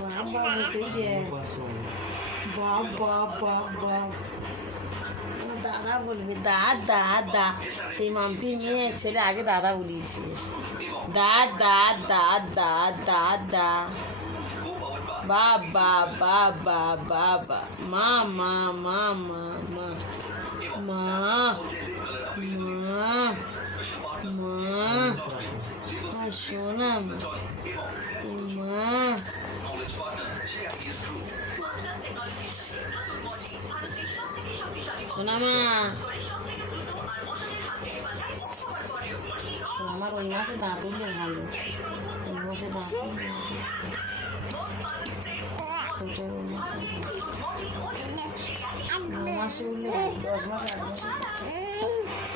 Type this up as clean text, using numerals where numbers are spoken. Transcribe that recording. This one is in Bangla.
বাবা হতেই দে। বাবা বাবা দাদা বলবি, দাদা দা, সেই মাম্পির মেয়ে ছেলে আগে দাদা বলিয়েছে। দাদা দাদা দাদা, বাবা বাবা বাবা, মা মা মা মা মা মা মা মা সোনা মা, সোনা মা, আমার ওই মাসে দাঁত উঠলে ভালো, ওই মাসে দাঁত উঠলে মাসে উঠলে 10 মাস 8 মাসে